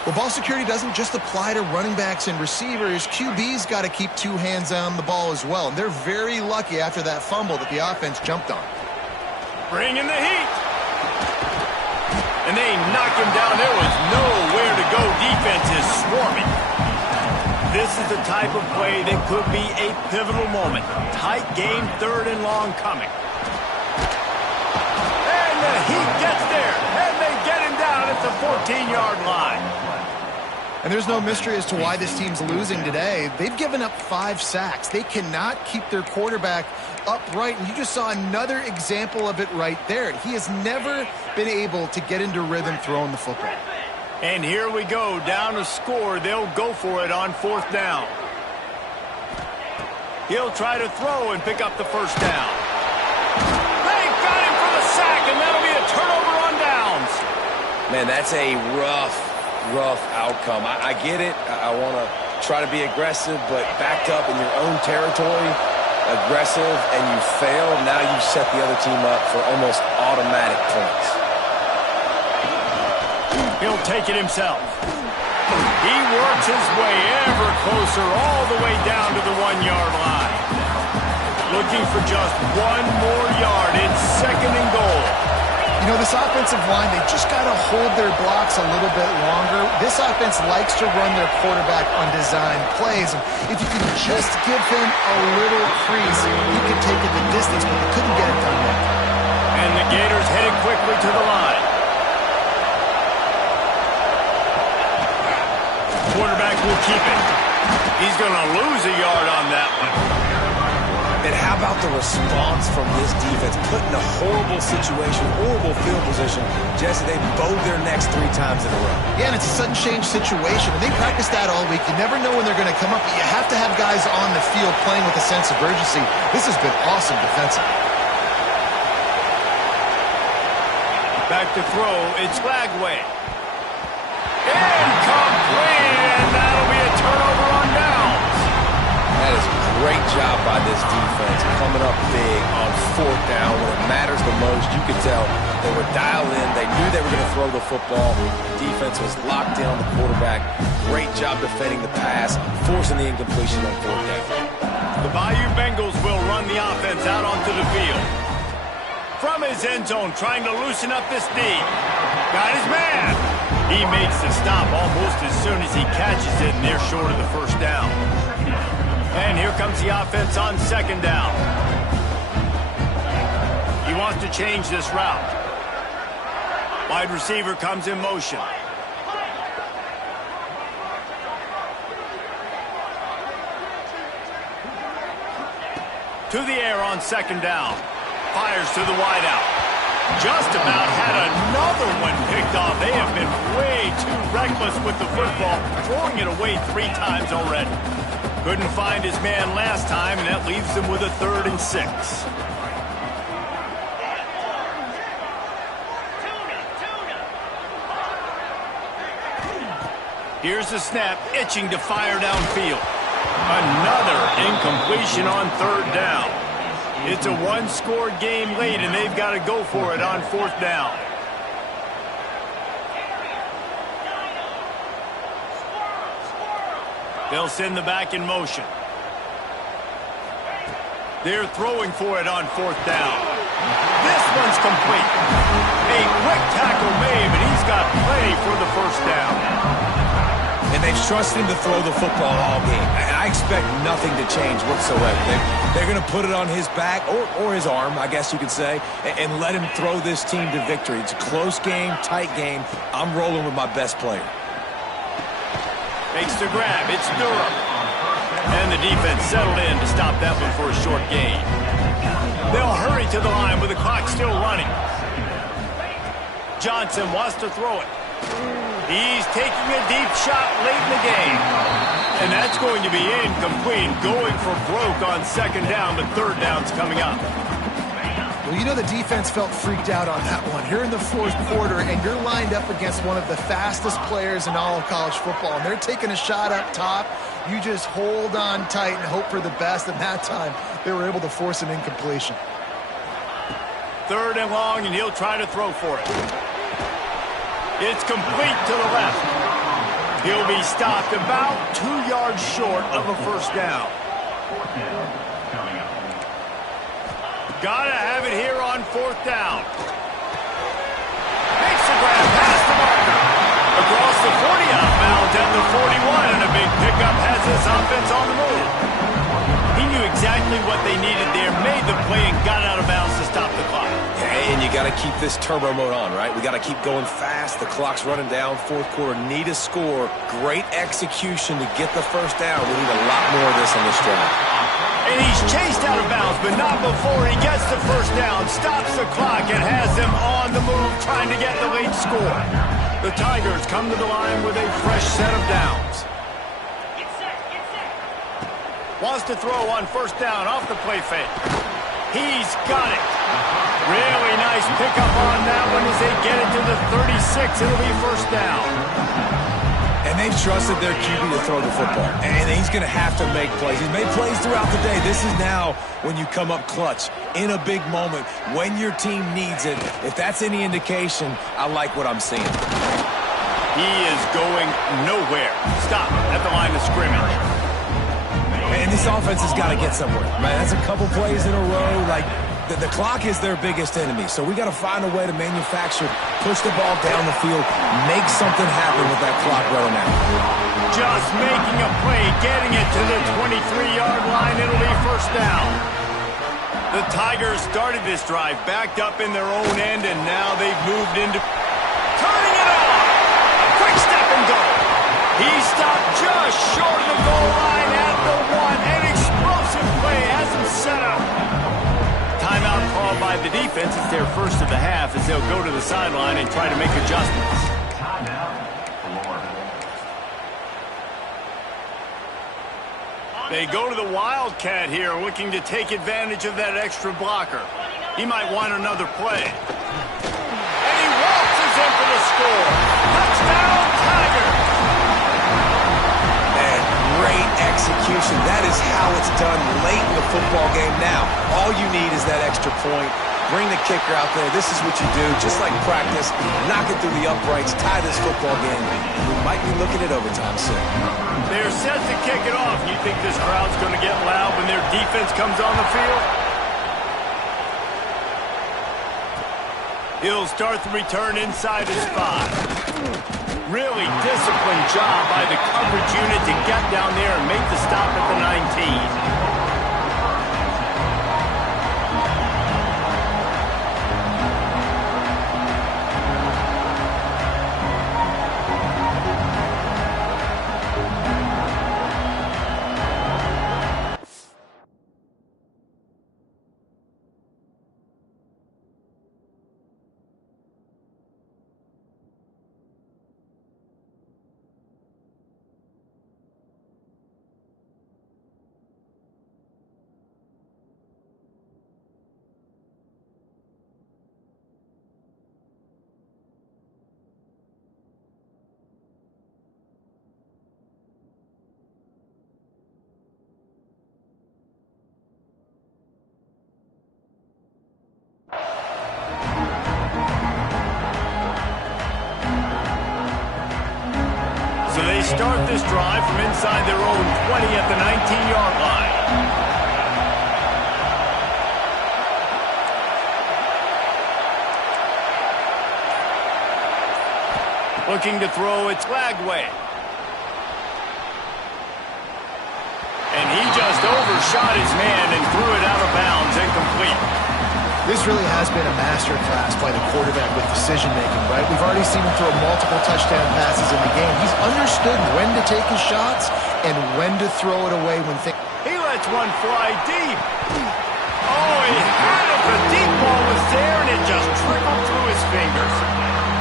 Well, ball security doesn't just apply to running backs and receivers. QB's got to keep two hands on the ball as well. And they're very lucky after that fumble that the offense jumped on. Bring in the heat. And they knock him down. There was nowhere to go. Defense is swarming. This is the type of play that could be a pivotal moment. Tight game, third and long coming. And the heat gets there. And they get him down at the 14-yard line. And there's no mystery as to why this team's losing today. They've given up 5 sacks. They cannot keep their quarterback upright. And you just saw another example of it right there. He has never been able to get into rhythm throwing the football. And here we go, down to score. They'll go for it on fourth down. He'll try to throw and pick up the first down. They got him for the sack, and that'll be a turnover on downs. Man, that's a rough outcome. I get it. I want to try to be aggressive, but backed up in your own territory, aggressive, and you fail. Now you set the other team up for almost automatic points. He'll take it himself. He works his way ever closer all the way down to the 1-yard line. Looking for just one more yard. It's second and goal. You know, this offensive line, they just got to hold their blocks a little bit longer. This offense likes to run their quarterback on design plays. And if you can just give him a little crease, you can take it the distance, but they couldn't get it done yet. And the Gators headed quickly to the line. Quarterback will keep it. He's going to lose a yard on that one. And how about the response from this defense? Put in a horrible situation, horrible field position. Jesse, they bowed their necks 3 times in a row. Yeah, and it's a sudden change situation. And they practice that all week. You never know when they're going to come up. But you have to have guys on the field playing with a sense of urgency. This has been awesome defensively. Back to throw. It's Lagway. Incomplete, and that'll be a turnover on downs. That is a great job by this defense, coming up big on fourth down when it matters the most. You could tell they were dialed in. They knew they were going to throw the football. The defense was locked in on the quarterback. Great job defending the pass, forcing the incompletion on fourth down. The Bayou Bengals will run the offense out onto the field. From his end zone, trying to loosen up this D. Got his man. He makes the stop almost as soon as he catches it, and they're short of the first down. And here comes the offense on second down. He wants to change this route. Wide receiver comes in motion. To the air on second down. Fires to the wideout. Just about had another one picked off. They have been way too reckless with the football, throwing it away 3 times already. Couldn't find his man last time, and that leaves them with a 3rd and 6. Here's the snap, itching to fire downfield. Another incompletion on 3rd down. It's a 1-score game late, and they've got to go for it on 4th down. They'll send the back in motion. They're throwing for it on 4th down. This one's complete. A quick tackle made, but he's got plenty for the first down. And And they've trusted him to throw the football all game. And I expect nothing to change whatsoever. They're going to put it on his back, or his arm, I guess you could say, and let him throw this team to victory. It's a close game, tight game. I'm rolling with my best player. Makes the grab. It's Durham. And the defense settled in to stop that one for a short gain. They'll hurry to the line with the clock still running. Johnson wants to throw it. He's taking a deep shot late in the game. And that's going to be incomplete, going for broke on second down, but third down's coming up. Well, you know the defense felt freaked out on that one. You're in the fourth quarter, and you're lined up against one of the fastest players in all of college football, and they're taking a shot up top. You just hold on tight and hope for the best, and that time they were able to force an incompletion. Third and long, and he'll try to throw for it. It's complete to the left. He'll be stopped about 2 yards short of a first down. Gotta have it here on fourth down. Makes the grab past the marker. Across the 40 outbound at the 41, and a big pickup has this offense on the move. He knew exactly what they needed there, made the play, and got out of bounds to stop the clock. And you got to keep this turbo mode on, right? We got to keep going fast. The clock's running down. Fourth quarter, need a score. Great execution to get the first down. We need a lot more of this on this drive. And he's chased out of bounds, but not before he gets the first down, stops the clock, and has them on the move trying to get the late score. The Tigers come to the line with a fresh set of downs. Wants to throw on first down off the play fake. He's got it. Really nice pickup on that one as they get it to the 36. It'll be first down. And they've trusted their QB to throw the football. And he's going to have to make plays. He's made plays throughout the day. This is now when you come up clutch in a big moment when your team needs it. If that's any indication, I like what I'm seeing. He is going nowhere. Stop at the line of scrimmage. And this offense has got to get somewhere, right? That's a couple plays in a row. Like, the clock is their biggest enemy. So we got to find a way to manufacture, push the ball down the field, make something happen with that clock running out. Just making a play, getting it to the 23-yard line. It'll be first down. The Tigers started this drive backed up in their own end, and now they've moved into turning it on. Quick step and go. He stopped just short of the goal line at the one. An explosive play has him set up. Timeout called by the defense. It's their first of the half as they'll go to the sideline and try to make adjustments. They go to the Wildcat here, looking to take advantage of that extra blocker. He might want another play. And he waltzes in for the score. Touchdown, Tigers! Great execution. That is how it's done late in the football game. Now, all you need is that extra point. Bring the kicker out there. This is what you do, just like practice. Knock it through the uprights, tie this football game. We might be looking at overtime soon. They're set to kick it off. You think this crowd's going to get loud when their defense comes on the field? He'll start the return inside his 5. Really disciplined job by the coverage unit to get down there and make the stop at the 19. So they start this drive from inside their own 20 at the 19-yard line. Looking to throw, it's Lagway. just overshot his man and threw it out of bounds, incomplete. This really has been a masterclass by the quarterback with decision-making, right? We've already seen him throw multiple touchdown passes in the game. He's understood when to take his shots and when to throw it away when things... He lets one fly deep. Oh, he had it. The deep ball was there, and it just trickled through his fingers.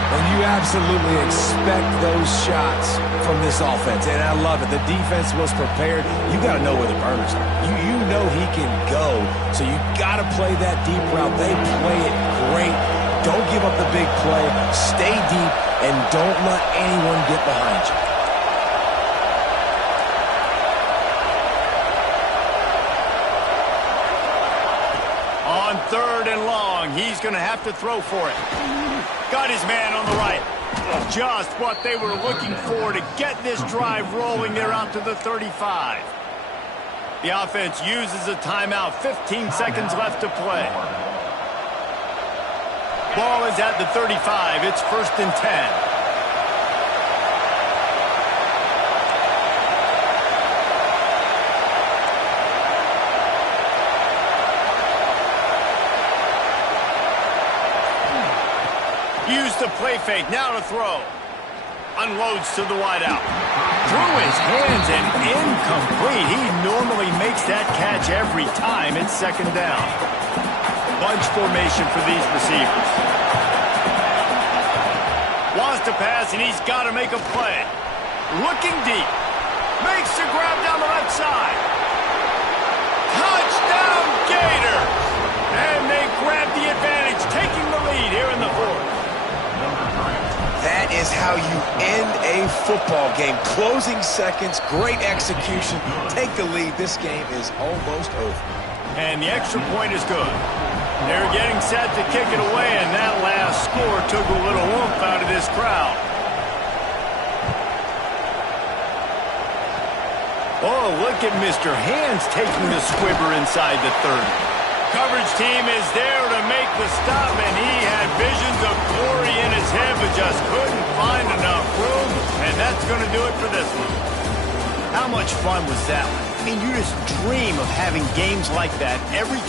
And you absolutely expect those shots from this offense, and I love it. The defense was prepared. You got to know where the burners are. You know he can go, so you got to play that deep route. They play it great. Don't give up the big play. Stay deep, and don't let anyone get behind you. On 3rd and long, he's going to have to throw for it. Got his man on the right. Just what they were looking for to get this drive rolling. They're out to the 35. The offense uses a timeout. 15 seconds left to play. Ball is at the 35. It's 1st and 10. Use the play fake, now to throw. Unloads to the wideout. Through his hands and incomplete. He normally makes that catch every time. It's 2nd down. Bunch formation for these receivers. Wants to pass, and he's got to make a play. Looking deep. Makes the grab down the left side. Touchdown, Gators! And they grab the advantage, taking the lead here in the 4th. That is how you end a football game. Closing seconds, great execution. Take the lead. This game is almost over. And the extra point is good. They're getting set to kick it away, and that last score took a little oomph out of this crowd. Oh, look at Mr. Hands taking the squibber inside the 30. Coverage team is there to make the stop, and he had visions of glory in his head, but just couldn't find enough room, and that's going to do it for this one. How much fun was that one? I mean, you just dream of having games like that every time.